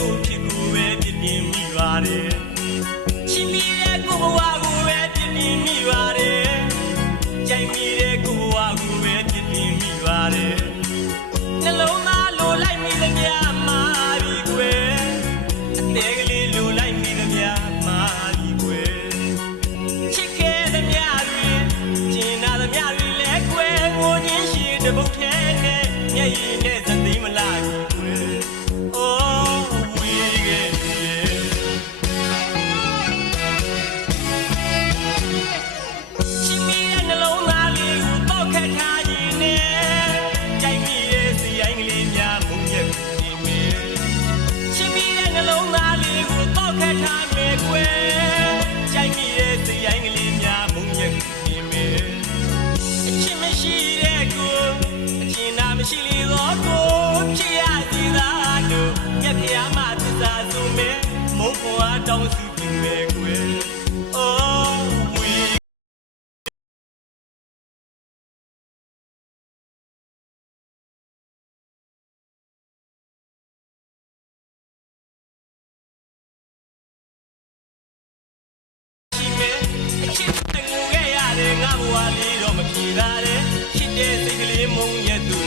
ကိုဖြစ်ကိုပဲပြစ်တင်မိပါတယ်ချစ်မိတဲ့ကိုဘဝကိုပဲပြစ်တင်မိပါတယ်ကြိုက်မိတဲ့ကိုဘဝကိုပဲပြစ်တင်မိပါတယ်နှလုံးသားလိုလိုက်မိသမျှမာပြီကွယ်အသေးကလေးလိုလိုက်မိသမျှမာပြီကွယ်ချစ်ခဲ့သမျှတွေကျင်နာသမျှတွေလဲကွယ်ငိုရင်းရှိတဲ့ဘုတ်ထဲနဲ့မျက်ရည်နဲ့သသိမလားကြီးကွယ်ရှိလေသောကိုဖြစ်ရသည်သာတို့မြတ်ဖျားမသစ္စာဆိုမဲ့မုန်းခွာတောင်းစီပြင်ပဲကွယ်အိုးဝေရှိမဲ့အချစ်ငိုခဲ့ရတယ်ငါဘဝလေးတော့မပြေတာတဲ့ချစ်တဲ့စိတ်ကလေးမုန်းရဲ့သူ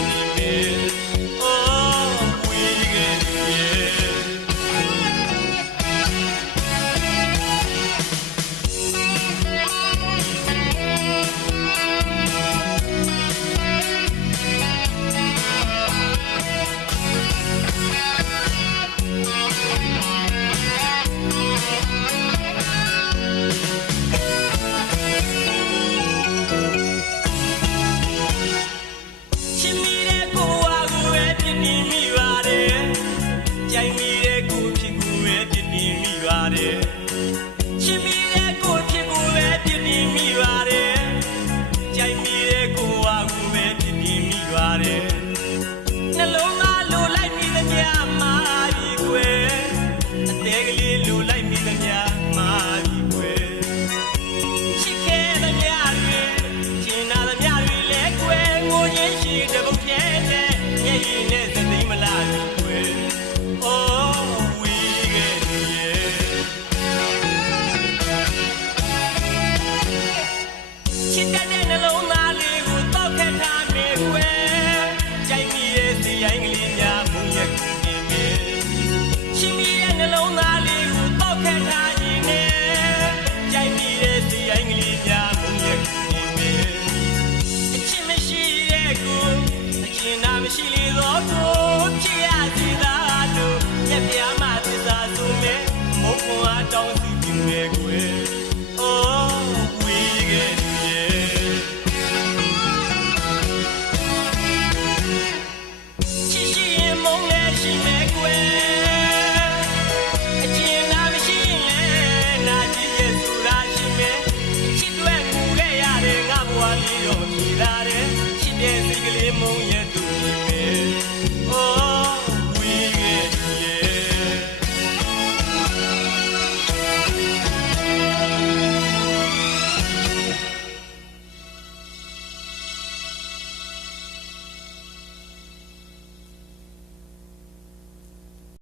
နှလုံးသားလိုလိုက်မိသမျှမာပြီကွယ်အသေးကလေးလိုလိုက်မိသမျှမာပြီကွယ်ချစ်ခဲ့သမျှတွေကျင်နာသမျှတွေလဲကွယ်ငိုရင်းရှိတဲ့ဘုတ်ထဲနဲ့မျက်ရည်နဲ့သသိမလားပြီကွယ်အိုးဝေးခဲ့ရဲ့ချစ်တဲ့နှလုံးသားလေးကိုတောက်ခတ်ထားမယ်ကွယ်ရိုင်းကလေးများမုန်းရက်ကူနေမယ်ချစ်မိတဲ့နှလုံးသားလေးကိုတောက်ခတ်ထားရင်နဲ့ကြိုက်မိတဲ့စီရိုင်းကလေးများမုန်းရက်ကူနေမယ်အချစ်မရှိတဲ့ကိုအကျဉ်းနာမရှိလေသောကိုဖြစ်ရသေးသာတို့မြတ်ဖျားမသစ္စာဆိုမဲ့မုန်းခွာတောင်းစီပြင်ပဲကွယ်